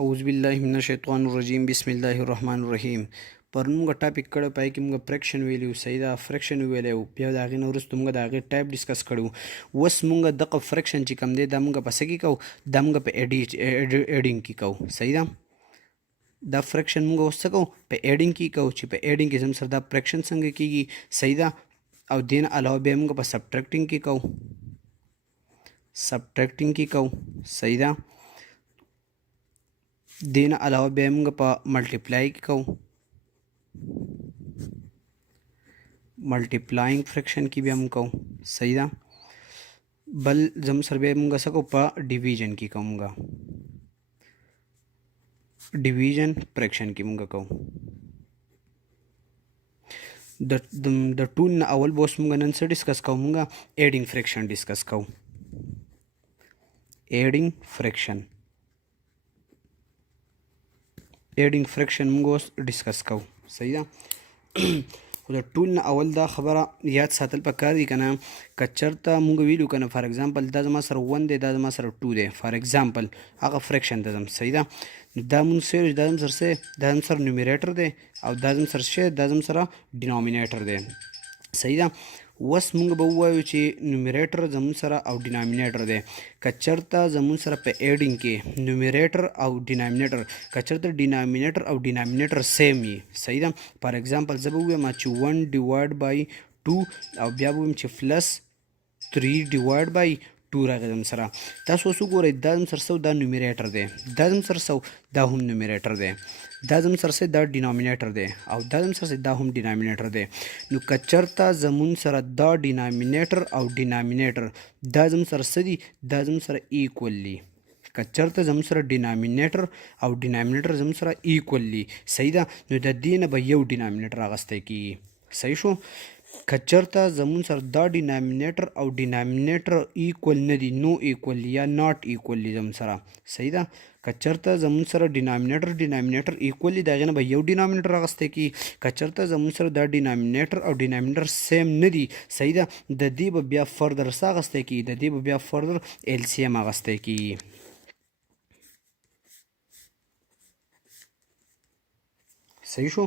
اعوذ بالله من الشیطان الرجیم بسم الله الرحمن الرحیم پرون موږ ټاپک کړو پای کې موږ فریکشن ویلیو صحیح ده فرکشن ویلیو بیا د هغې نه وروسته موږ د هغې ټایپ ډسکس کړو اوس موږ دغه فرکشن چې کوم دی دا موږ په څه کې کوو دا موږ په ایډینګ کې کوو صحیح ده دا فرکشن موږ اوس څه کوو په ایډینګ کې کوو چې په ایډینګ کې زموږ سره دا فرکشن څنګه کېږي صحیح ده او دې نه علاوه بیا موږ په سبټریکټینګ کې کوو سبټریکټینګ کې کوو صحیح ده دین علاوه بیا موږ په ملټیپلای کې کوو ملټیپلاینګ فرکشن کې بیا موږ کوو صحیح ده بل زموږ سره بیا موږ څه کوو په ډیویژن کې کوو موږ ډیویژن فرکشن کې موږ کوو د ټول نه اول به اوس موږ نن څه ډسکس کوو موږ ایډینګ فرکشن ډسکس کوو ایډینګ فرکشن ایډینګ فرکشن موږ اوس ډسکس کوو صحیح ده خو د ټول نه اول دا خبره یاد ساتل پکار دي که نه که چېرته موږ ویلو که نه فار ایګزامپل دا زما سره 1 دی دا زما سره 2 دی فار ایګزامپل هغه فرکشن ته ځم صحیح ده دا مونږ څه دا زم سره څه دا زم سره نیومیریټر دی او دا زم سره څه دا زم سره ډینامینیټر دی صحیح ده اوس موږ به ووایو چې نیومیریټر زموږ سره او ډینامینیټر دی که چېرته زموږ سره په ایډینګ کې نیومیریټر او ډینامینیټر که چېرته ډینامینیټر او ډینامینیټر سیم وي صحیح ده فار ایګزامپل زه به ووایم چې 1 ډیوایډ بای 2 او بیا به ووایم چې پلس 3 ډیوایډ بای 2 راغی زموږ سره تاسو اوس وګورئ دا زموږ سره څه دا نیومیریټر دی دا زموږ سره څه دا هم نیومیریټر دی دا زموږ سره دا ډینامینیټر دی او دا زموږ سره دا هم ډینامینیټر دی نو که چېرته زموږ سره دا ډینامینیټر او ډینامینیټر دا زموږ سره څه دي دا زموږ سره ایکولی که چېرته زموږ سره ډینامینیټر او ډینامینیټر زموږ سره ایکولی صحیح ده نو د دې نه به یو ډینامینیټر اخیستی کېږي صحیح شو که چېرته زموږ سره دا ډینامینیټر او ډینامینیټر ایکول نه دي نو ایکول یا ناٹ ایکول دي زموږ سره صحیح ده که چېرته زموږ سره ډینامینیټر ایکول دي د هغې نه به یو ډینامینیټر اخیستی کېږي که چېرته زموږ سره دا ډینامینیټر او ډینامینیټر سیم نه دي صحیح ده د دې به بیا فردر څه اخیستی کېږي د دې به بیا فردر ایل سی ایم اخیستی کېږي صحیح شو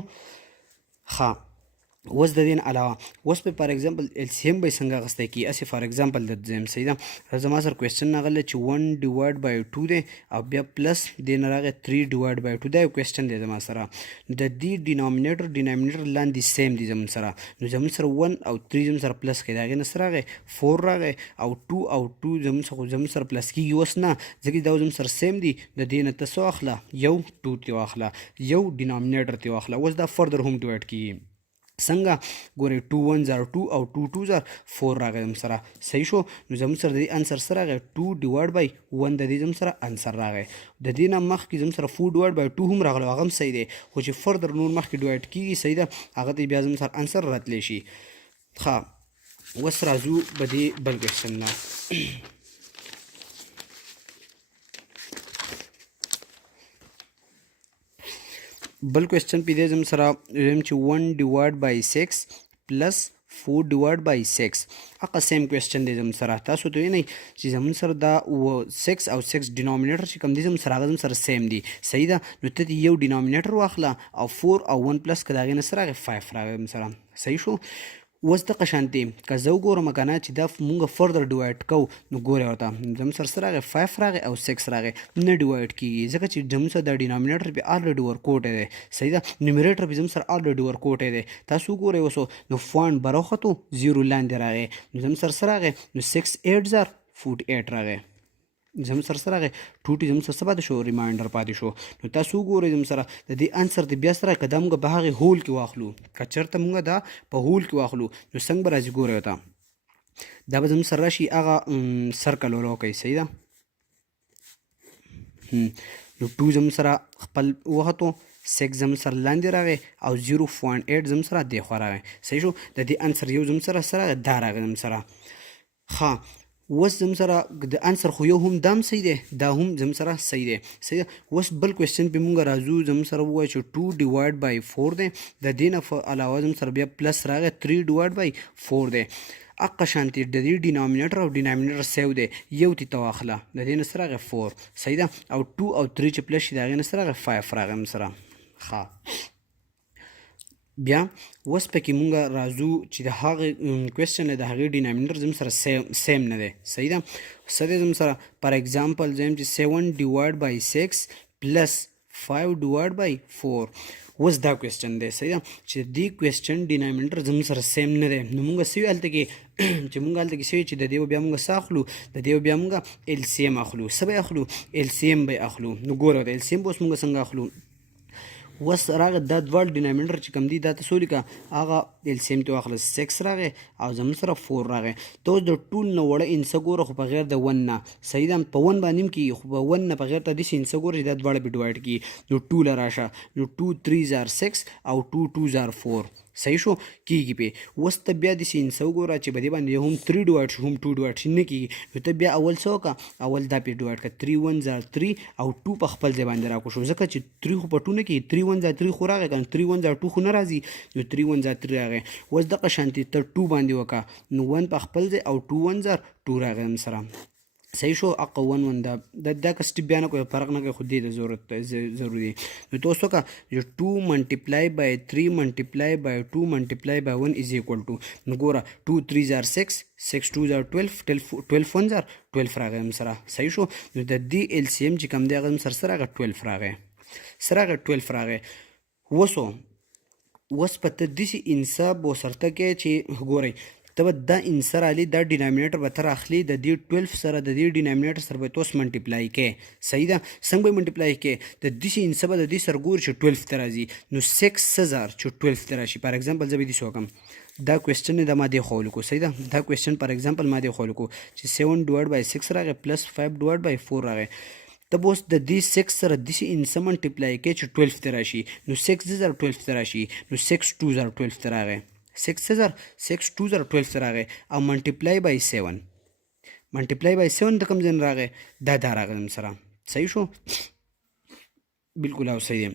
ښه اوس د دې نه علاوه اوس به فار ایګزامپل ایل سی ایم به یې څنګه اخیستی کېږي هسې فار ایګزامپل درته ځیم صحیح ده زما سره کوېسچن راغلی چې 1 ډیوایډ بای 2 دی او بیا پلس دې نه راغی 3 ډیوایډ بای 2 دا یو کوېسچن دی زما سره د دې ډینامینیټر لاندې سیم دي زموږ سره نو زموږ سره 1 او 3 زموږ سره پلس کړي د هغې نه څه راغی 4 راغی او 2 او 2 زموږ سره پلس کېږي اوس نه ځکه دا زموږ سره سیم دي د دې نه ته څه واخله یو 2 ترې واخله یو ډینامینیټر ترې واخله اوس دا فردر هم ډیوایډ کېږي څنګه ګورئ 2 1 زر 2 او 2 2 زر 4 راغی زموږ سره صحیح شو نو زموږ سره د دې انسر څه راغی 2 ډیوایډ بای 1 د دې زموږ سره انسر راغی د دې نه مخکې زموږ سره 4 ډیوایډ بای 2 هم راغلی هغه هم صحیح دی خو چې فردر نور مخکې ډیوایډ کېږي صحیح ده هغه ته بیا زموږ سره انسر راتلی شي ښه اوس راځو به دې بل کوېسچن نه بل کوېسچن پې دی زموږ سره ویم چې 1 ډیوایډ بای 6 پلس 4 ډیوایډ بای 6 هغه سیم کوېسچن دی زموږ سره تاسو ته وینئ چې زموږ سره دا 6 او 6 ډینامینیټر چې کوم دی زموږ سره هغه زموږ سره سیم دی صحیح ده نو ته دې یو ډینامینیټر واخله او 4 او 1 پلس که د هغې نه څه راغی 5 راغی زموږ سره صحیح شو اوس دغه شانتې که زه وګورم که نه چې دا مونږ فردر ډیوایډ کوو نو ګورئ ورته زموږ سره څه راغی 5 راغی او 6 راغی نه ډیوایډ کېږي ځکه چې زموږ سره دا ډینامینیټر پې الریډي ورکوټی دی صحیح ده نیومیریټر پې زموږ سره الریډي ورکوټی دی تاسو وګورئ اوس نو فونډ به راوختو 0 لاندې راغی نو زموږ سره څه راغی نو 6 8 زر 48 راغی زموږ سره څه راغی 2 ټي زموږ سره څه پاتې شو ریمایندر پاتې شو نو تاسو وګورئ زموږ سره د دې انسر د بیا سره که دا موږ په هغې هول کې واخلو که چېرته موږ دا په هول کې واخلو نو څنګه به راځي ګورئ ورته دا به زموږ سره راشي هغه سرکل وروکئ صحیح ده نو 2 زموږ سره خپل وختو 6 زموږ سره لاندې راغی او 0.8 زموږ سره دې خوا راغی صحیح شو د دې انسر یو زموږ سره څه راغی دا راغی زموږ سره ښه اوس زموږ سره د انسر خو یو هم دا هم صحیح دی دا هم زموږ سره صحیح دی صحیح ده اوس بل کوېسچن پې مونږ راځو زموږ سره ووایو چې 2 ډیوایډ بای 4 دی د دې نه علاوه زموږ سره بیا پلس راغی 3 ډیوایډ بای 4 دی اقا شانتي د دې ډینامینیټر او ډینامینیټر سیو دی یو تی ته واخله د دې نه څه راغی 4 صحیح ده او 2 او 3 چې پلس شي د هغې نه څه راغی 5 راغی م سره ښه بیا اوس پکې مونږ راځو چې د هغې کوېسچن د هغې ډینامینیټر زموږ سره سیم نه دی صحیح ده څه دی زموږ سره پر اګزامپل زه یم چې 7 ډیوایډ بای 6 پلس 5 ډیوایډ بای 4 اوس دا کوېسچن دی صحیح ده چې د دې کوېسچن ډینامینیټر زموږ سره سیم نه دی نو مونږ څه وي هلته کې چې مونږ هلته کې څه وي چې د دې بیا مونږ څه اخلو د دې بیا مونږ ایل سی ایم اخلو څه به اخلو ایل سی ایم به اخلو نو ګوره د ایل سی ایم به اوس مونږ څنګه اخلو اوس راغی دا دواړه ډینامینیټر چې کوم دي دا ته څه ولیکه هغه ایل سی ایم ته واخله 6 راغی او زموږ سره 4 راغی ته اوس د ټول نه وړه انسه ګوره خو په غیر د 1 نه صحیح ده په 1 باندې هم کېږي خو په 1 نه په غیر ته داسې انسه ګوره چې دا دواړه به ډیوایډ کړي نو 2 له راشه نو 2 3 زار 6 او 2 2 زار 4 صحیح شو کېږي پې اوس ته بیا داسې انسه وګوره چې په دې باندې هم 3 ډیوایډ شي هم 2 ډیوایډ شي نه کېږي نو ته بیا اول څه وکړه اول دا پې ډیوایډ کړه 3 1 زار 3 او 2 په خپل ځای باندې راکو شو ځکه چې 3 خو په 2 نه کېږي 3 1 زار 3 خو راغی که 3 1 زار 2 خو نه راځي نو 3 1 زار 3 راغی اوس دغه شانتې ته 2 باندې وکړه نو 1 په خپل ځای او 2 1 زار 2 راغی هم سره صحیح شو اقا 1 1 دا که سټیپ بیا نه کوي فرق نه کوي خو دې د ضروري نو ته اوس وکړه 2 ملټیپلای بای 3 ملټیپلای بای 2 ملټیپلای بای 1 از ایکول ټو نو ګوره 2 3 زار 6 6 2 زار 12 12 1 زار 12 راغی هم سره صحیح شو نو د دې ایل سی ایم چې کوم دی هغه هم سره راغی 12 راغی سره راغی 12 راغی اوس په ته داسې انصاب وسرته کې چې ګورئ ته به دا انسر علی دا ډینامینیټر به ته راخلي د دې 12 سره د دې ډینامینیټر سره به ته اوس منټیپلای کې صحیح ده څنګه به منټیپلای کې د داسې انسه به د دې سره ګوري چې 12 ته راځي نو 6000 چې 12 ته راشي پر اګزامپل زه به داسې وکړم دا کوېسچن د ما دې خوا ولیکو صحیح ده دا کوېسچن پر اګزامپل ما دې خوا ولیکو چې 7 ډیوایډ بای 6 راغی پلس 5 ډیوایډ بای 4 راغی ته به اوس د دې 6 سره داسې انسه منټیپلای کې چې 12 ته راشي نو 6000 12 ته راشي نو 6 2000 12 ته راغی 6000 6 2000 12 راغی او منټیپلای بای 7 منټیپلای بای 7 د کوم ځای نه راغی دا راغی سره صحیح شو بالکل او صحیح دی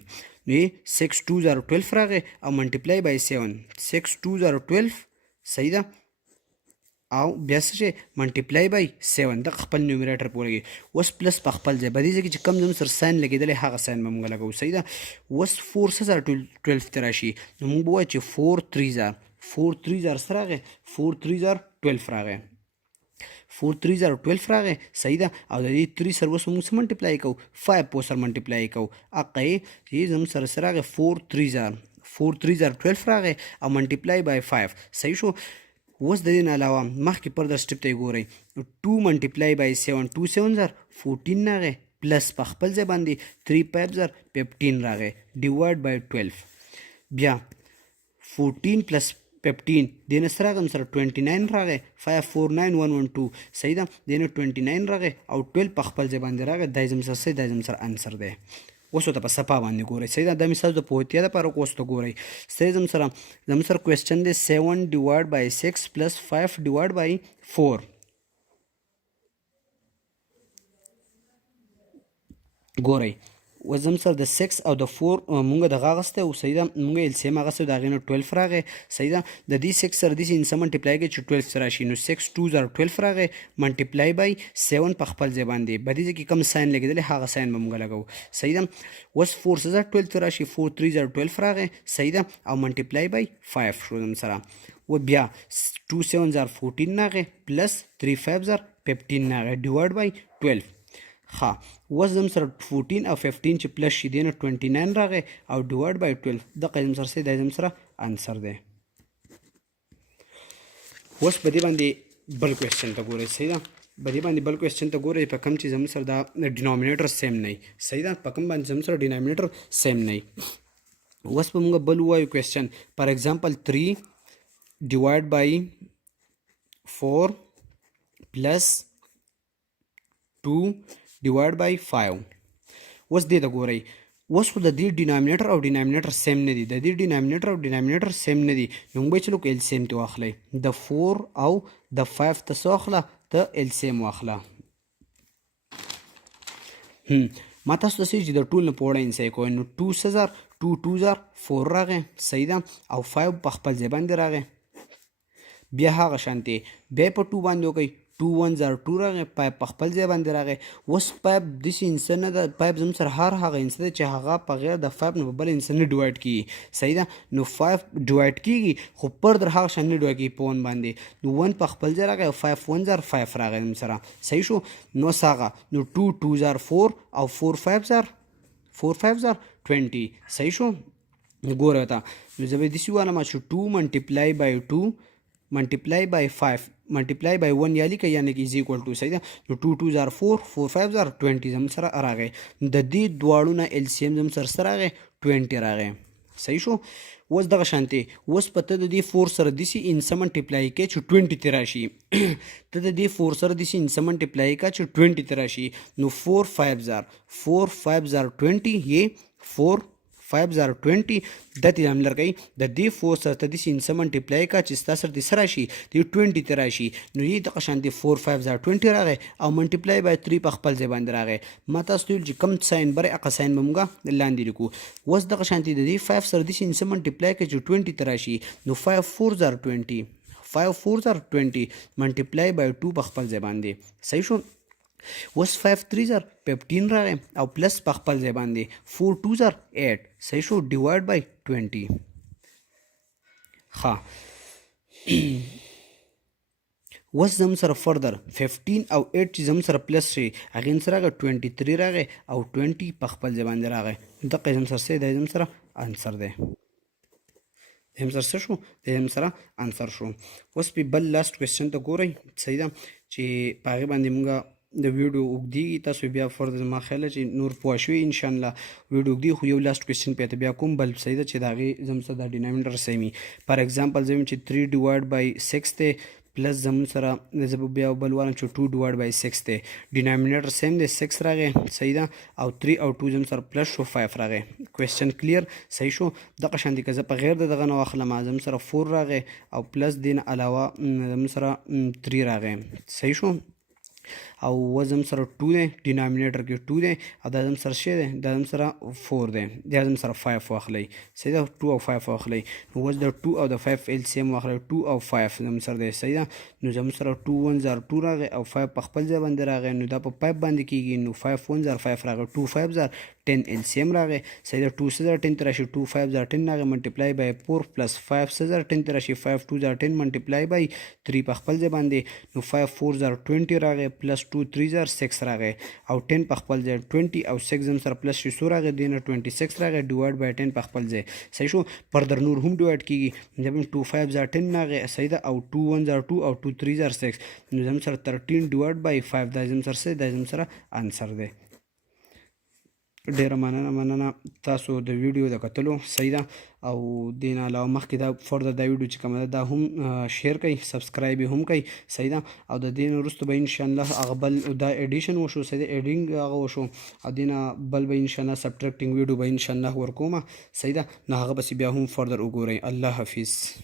نو 6 2000 12 راغی او منټیپلای بای 7 6 2000 12 صحیح ده او بیا څه چې منټیپلای بای 7 د خپل نیومریټر پورې لګي اوس پلس په خپل ځای به دې ځای کې چې کم زموږ سره ساین لګېدلی هغه ساین به موږ لګوو صحیح ده اوس 4012 ته راشي نو موږ به ووایو چې 4 3 زار 4 3 زار څه راغی 4 3 زار 12 راغی 4 3 زار 12 راغی صحیح ده او د دې 3 سره اوس موږ څه منټیپلای کوو 5 په سره منټیپلای کوو هغه یې زموږ سره څه راغی 4 3 زار 4 3 زار 12 راغی او منټیپلای بای 5 صحیح شو اوس د دې نه علاوه مخکې پرده سټیپ ته یې ګورئ 2 منټیپلای بای 7 2 7 زار 14 راغی پلس په خپل ځای باندې 3 5 زار 15 راغی ډیوایډ بای 12 بیا 14 پلس 15 دې نه څه راغی سره 29 راغی 5 4 9 1 1 2 صحیح ده دې نه 29 راغی او 12 په خپل ځای باندې راغی دا زموږ سره صحیح دا زموږ سره انسر دی اوس ورته په صفحه باندې ګورئ صحیح ده دا مثال د پوهتیا دپاره اوس ته ګورئ صحیح زموږ سره کوېسچن دی 7 ډیوایډ بای 6 پلس 5 ډیوایډ بای 4 ګورئ اوس زموږ سره د 6 او د 4 مونږ دغه اخیستی او صحیح ده مونږ ایل سی ایم اخیستی د هغې نه 12 راغی صحیح ده د دې 6 سره داسې انسه منټیپلای کوي چې 12 سره راشي نو 6 2 زار 12 راغی منټیپلای بای 7 په خپل ځای باندې په دې ځای کې کوم ساین لګېدلی هغه ساین به مونږ لګوو صحیح ده اوس 4 زار 12 ته راشي 4 3 زار 12 راغی صحیح ده او منټیپلای بای 5 شو زموږ سره و بیا 2 7 زار 14 راغی پلس 3 5 زار 15 راغی ډیوایډ بای 12 ها اوس زموږ سره 14 او 15 چې پلس شي دې نه 29 راغی او ډیوایډ بای 12 دغه زموږ سره دا زموږ سره انسر دی اوس په دې باندې بل کوېسچن ته ګورئ صحیح ده په دې باندې بل کوېسچن ته ګورئ په کوم چې زموږ سره دا ډینامینیټر سیم نه وي صحیح ده په کوم باندې زموږ سره ډینامینیټر سیم نه وي اوس به موږ بل ووایو کوېسچن پر اګزامپل 3 ډیوایډ بای 4 پلس 2 ډیوایډ بای 5 اوس دې ته ګورئ اوس خو د دې ډینامینیټر او ډینامینیټر سیم نه دي د دې ډینامینیټر او ډینامینیټر سیم نه دي نو موږ به چې لکه ایل سی ایم ته واخلئ د 4 او د 5 ته څه واخله ته ایل سی ایم واخله ما تاسو ته چې د ټول نه په وړه انسای کوئ نو 2 څه زار 2 2 زار 4 راغی صحیح ده او 5 په خپل ځای باندې راغی بیا هغه شانتي بیا په 2 باندې وکئ 2 1 زر 2 راغی پایپ په خپل ځای باندې راغی. اوس پایپ داسې انسان نه ده پایپ زموږ سره هغه انسان ده چې هغه په غیر د 5 نه په بل انسان نه ډیوایډ کیږي صحیح ده. نو 5 ډیوایډ کیږي خو فردر هغه شان نه ډیوایډ کیږي په 1 باندې. نو 1 په خپل ځای راغی او 5 1 زر 5 راغی زموږ سره صحیح شو. نو ساغه نو 2 2 زر 4 او 4 5 زر 4 5 زر 20 صحیح شو. ګوره تا نو زه به داسې ووایم چې 2 منټیپلای بای 2 منټیپلای بای 5 منټیپلای بای 1 یا لیکه یعنې کې از ایکول ټو صحیح ده. نو 2 2 زر 4 4 5 زر 20 زموږ سره راغی. د دې دواړو نه ایل سی ام زموږ سره راغی 20 راغی صحیح شو. اوس دغه شانتي اوس په ته د دې 4 سره داسې انسه منټیپلای کې چې 20 ته راشي ته د دې 4 سره داسې انسه منټیپلای کا چې 20 ته راشي. نو 4 5 زر 4 5 زر 20 یې 4 5 زر 20 دا تی هم لرګي د دې 4 سره ته داسې انسه منټیپلای کا چې ستا سره د سره راشي د 20 ته راشي. نو یې دغه شانتي 4 5 زر 20 راغی او منټیپلای بای 3 په خپل ځای باندې راغی. ما تاسو ته چې کم ساين بر اقا ساين بمګه لاندې لیکو. اوس دغه شانتي د دې 5 سره داسې انسه منټیپلای کا چې 20 ته راشي. نو 5 4 زر 20 5 4 زر 20 منټیپلای بای 2 په خپل ځای باندې صحیح شو. اوس 5 3 زر 15 راغی او پلس په خپل ځای باندې 4 2 زر 8 صحیح شو ډیوایډ بای 20 ښه. اوس زموږ سره فردر 15 او 8 چې زموږ سره پلس شي هغې سره راغی 23 راغی او 20 په خپل ځای باندې راغی. دغه زموږ سره څه دی زموږ سره انسر دی هم سره څه شو د هم سره انسر شو. اوس په بل لاست کوېسچن ته ګورئ صحیح ده چې په هغې باندې موږ د ویډیو اوږدېږي تاسو بیا فردر زما خیاله چې نور پوه شوي انشاءالله ویډیو اوږدېږي خو یو لاست کوېسچن پې ته بیا کوم بل صحیح ده چې د هغې زموږ سره دا ډینامینیټر سیم وي. فار ایګزامپل زه چې 3 ډیوایډ بای 6 دی پلس زموږ سره زه به بیا بل وایم چې 2 ډیوایډ بای 6 دی ډینامینیټر سیم دی 6 راغی صحیح ده او 3 او 2 زموږ سره پلس شو 5 راغی. کوېسچن کلیر صحیح شو. دغه شانتي که زه په غیر د دغه نه واخلم زموږ سره 4 راغی او پلس دې نه علاوه زموږ سره 3 راغی صحیح شو. او وزم سره 2 دی ډینامینیټر کې 2 دی او دا زم سره شی دی دا زم سره 4 دی دا زم سره 5 واخلئ صحیح ده 2 او 5 واخلئ. نو اوس د 2 او د 5 ایل سی ام واخلئ 2 او 5 زم سره دی صحیح ده. نو زم سره 2 1 زر 2 راغی او 5 په خپل ځای باندې راغی. نو دا په 5 باندې کېږي نو 5 1 زر 5 راغی 2 5 زر 10 ایل سی ام راغی صحیح ده. 2 زر 10 ته راشي 2 5 زر 10 راغی منټیپلای بای 4 پلس 5 زر 10 ته راشي 5 2 زر 10 منټیپلای بای 3 په خپل ځای باندې. نو 5 4 زر 20 راغی پلس 2 3 زر 6 راغی او 10 په خپل ځای 20 او 6 زم سره پلس شي سو راغی دینه 26 راغی ډیوایډ بای 10 په خپل ځای صحیح شو. فردر نور هم ډیوایډ کیږي جب 2 5 زر 10 راغی صحیح ده او 2 1 زر 2 او 2 3 زر 6 نو زم سره 13 ډیوایډ بای 5 دا زم سره څه دا زم سره انسر دی. ډیره مننه تاسو د ویډیو د کتلو صحیح ده او دین علاوه مخکې دا فردر دا ویډیو چې کومه ده دا هم شیر کړئ سبسکرایب هم کړئ صحیح ده. او د دین وروسته به ان شاء الله هغه بل دا ایډیشن وشو صحیح ده ایډینګ هغه وشو او دین بل به ان شاء الله سبټریکټینګ ویډیو به ان شاء الله ورکوم صحیح ده. نو هغه بس بیا هم فردر وګورئ. الله حافظ.